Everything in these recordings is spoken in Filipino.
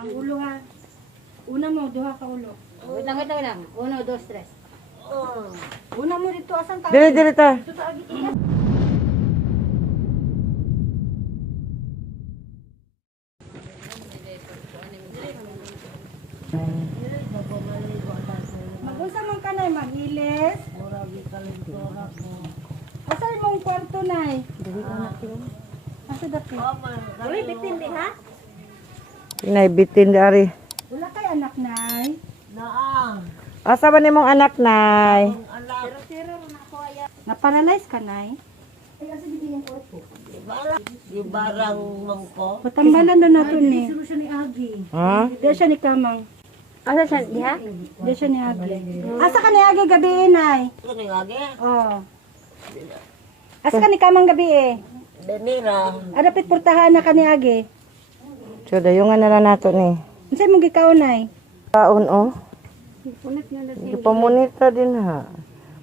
Ang ulo ha. Una mo, duha ka ulo. Wait lang. 1, 2, 3. Una mo dito, asan tayo? Dili ta. Dito sa agit. Mag-unsa man ka nay, mag-ilis? Asan mong kwarto nay? Dili ko na yun. Asa dati? Uy, bitin din ha? Pinaybitin dari. Wala kay anak nay. Asa ba nimong anak nay? Na-paralyze ka nay? Di barang mangko. Patambalan na nato ni. Ha? Di siya ni Kamang. Asa siya, di ha? Di siya ni Agi. Asa ka ni Agi gabi nay? Kani lagi? Oh. Asa ka ni Kamang gabi eh? Denira. Adapit portahan na ka ni Agi. So dayungan na lang nato ni. Unsay mong gikaw nay? Kaon oh. Punit nga na Di pamunita din ha.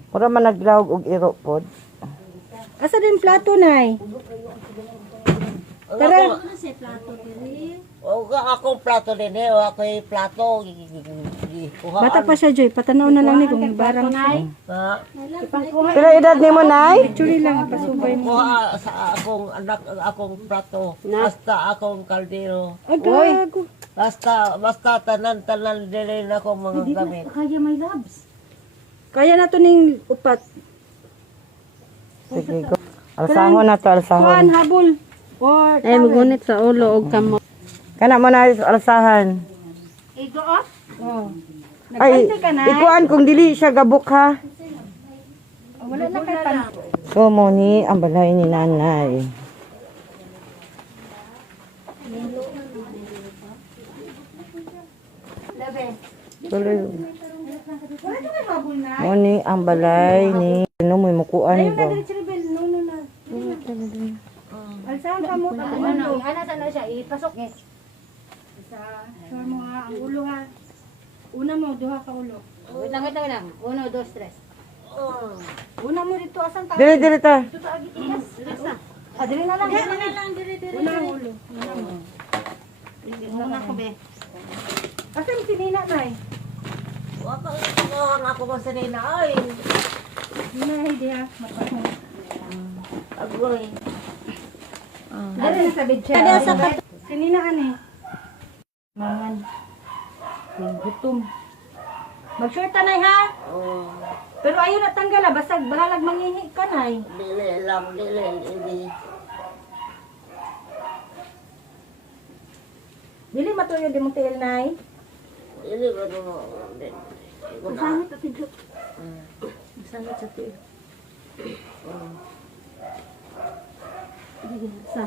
Mura man naglawog og iro pod. Asa din plato nay? Tara. O akong plato din eh. O ako'y plato. Bata pa siya Joy, patanaw na lang ni kung may barang siya. Ha? Pila edad nimo nay? Actually lang pasubay mo. Kuha sa akong anak, akong plato. Basta akong kaldero. Agago. Basta tanan din ako mga gamit. Kaya may labs. Kaya na to ning upat. Sige go. Alsahon na to, Kuan alsahon. habol. Or Ay, magunit sa ulo og kamo. Kana mo na alsahan. Igo off. Oh. Ay, Nagpante ka na. ikuan kung dili siya gabok ha. Wala na kay pan. So mo ni ang balay ni nanay. Tuloy. Wala na kay habol na. Mo ni ang balay ni ano mo mukuan Ayun na ba? diri rebel. No na. Alsahan ka mo ta ulo. Ana sana siya ipasok eh. Isa. Sure mo ha ang ulo ha. Una mo duha ka ulo. Wait lang. 1, 2, 3. Una mo dito asan tayo? Dili ta. Dito sa agit. Ah, diri na lang. Una ang ulo. Una mo. Una ko be. Asa mo si Nina nay? Waka ito ako ba sa nina. Ay, Nina hindi ha. Mapasok. agoy. Dali na sa bidya. Dali sa si Nina ani. Mangan. Yung gutom. Mag-short tanay ha. Oh, Pero ayaw na tanggal ha. Basta bahalag mangingi ka nay. dili lang, dili. Dili matuyo di mong tiil nay. Dili ba ito mo? Masangit at tidlo. Masangit sa tiil. Sige, sa.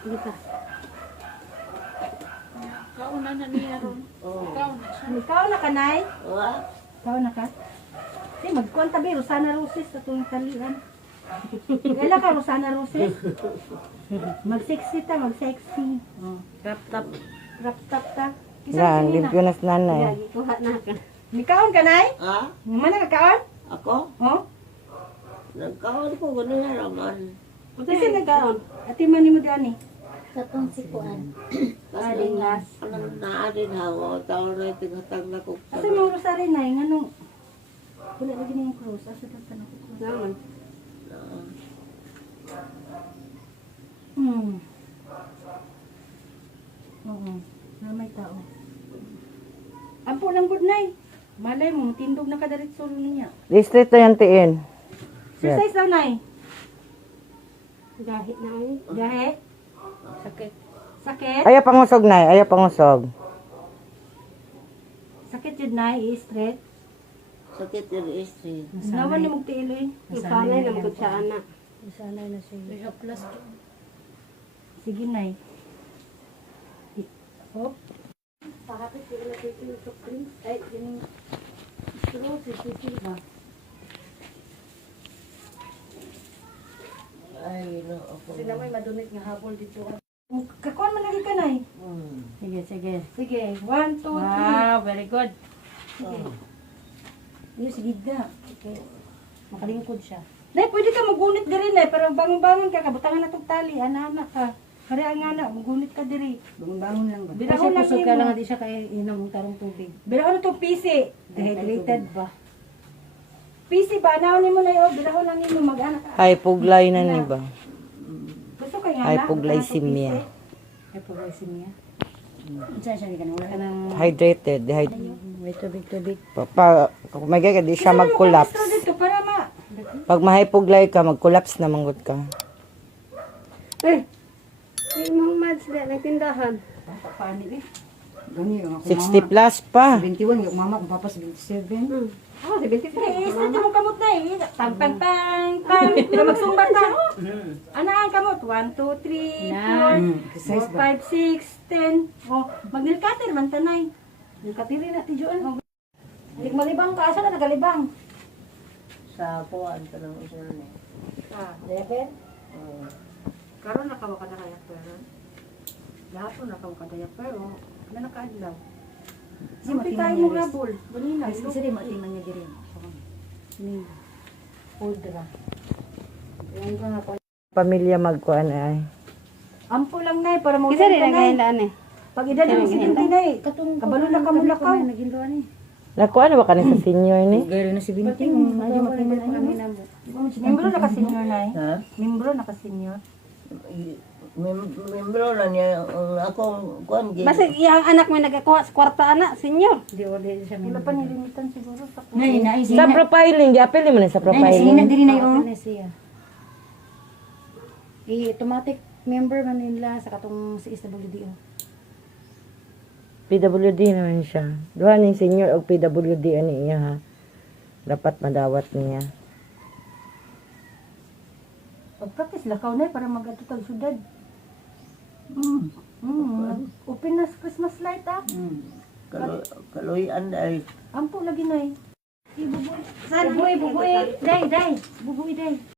Sige pa. Ikaw na ka, Nay? Ikaw na ka? Sige, magkuhan tabi. Rosana Roses sa tuwing talian. Kailan ka, Rosana Roses? Mag-sexy ta, mag-sexy. Crop top. Rap tap ta. Yan, libyo na sa nanay. Kuha na ka. Nikaon ka, Nay? Ha? Mana ka kaon? Ako? Oh? Nagkaon ko, gano'n na naman. Kasi nagkaon. Ati man ni mo dani. Katong sikuan. Aling las. Anong naarin hawa, taon na itigatag na ko. Asa mo rosary na nganong wala lagi ning cross asa ka pa nako. Naman. Oo. Na may tao. Ampo lang good nay. Malay mo tindog na kadaritso niya. Distrito yan tiin. Exercise daw nay. Gahit na ay. Gahe. Sakit. Sakit. Ayaw pangusog nay, ayaw pangusog. Sakit jud nay i-straight. Sakit yung istri. Nawan ni mong tiiloy. Isanay na magod sa anak. Isanay na siya. Sige nay. Hop. Pakapit ko na dito yung soft drinks. Ay, yung straw, sisipil ba? Ay, no, ako. Sila may madunit nga habol dito. Kakuan man lagi ka, Nay. Sige, sige. Sige, 1, 2, 3. Wow, very good. Ano, sige da. Okay. Makalingkod siya. Nay, pwede ka magunit din rin, pero bangon-bangon ka, kabutangan na itong tali, anak ka. Kaya nga na, magunit ka diri. Bangon lang ba? Birahon lang Kusog ka nimo. lang, di siya kaya inom ng tarong tubig. Birahon na itong PC. Dehydrated ba? PC ba? Naon nimo na yun. Birahon lang nimo mag-anak ka. Hypoglay na ni ba? Gusto kay nga na. Hypoglycemia. Hypoglycemia. Saan siya ka Wala ka ng Hydrated. may tubig-tubig. Kung may gaya, di siya mag-collapse. Gusto dito para ma. Pag ma-hypoglay ka, mag-collapse na manggod ka. Eh! Ay, mga mads na, nagtindahan. Paano eh? Gani ako 60 plus pa. 71, yung mama kung papa 77. Oh, 73. Eh, isa mo kamot na eh. Pang pang pang pang. Na magsumbat na. Ano ang kamot? 1, 2, 3, 4, Precise 4, 5, 6, 10. Oh, magnilkater man tanay. Katiri na, tijuan. Hindi malibang ka. Asa na nagalibang? Sa kuwan ka lang siya ni. Ah, diaper? Karon na kawa ka na kaya pero. Lahat na kawa ka diaper. Oh, ano nakaadlaw? Si Mati tayo mo rabol. Ganina. Kasi rin mating man niya diri. Ni. Pudra. Yan ko nga po. Pamilya magkuan ay. Ampo lang na para mo. Isa rin ang kailan eh. Pag edad mo si Tintin na eh. Kabalo na ka mula ka. Nagindoan eh. Nakuha na ba ka na sa senior ni? Gayro na si Binting. Medyo makinig na kami. Membro na ka senior na eh. Ha? Membro na ka senior. Membro na niya ang akong kuwan gi. Basta yung anak mo nagkakuha sa kwarta anak, senyor. Di wala siya Wala pa nilimitan siguro sa Nay, nay, Sa profiling, di-apil mo na sa Nay, profiling. sina diri na yung. siya. I-automatic member man nila sa katong sa SWD. PWD naman siya. Duha ni senior o PWD ani iya ha. Dapat madawat niya. pag-practice lakaw na eh para mag-atutag syudad. Open na Christmas light ah. Kaloy anday. Ampo lagi na eh. Bubuy. Bubuy, bubuy. Day. Bubuy, day.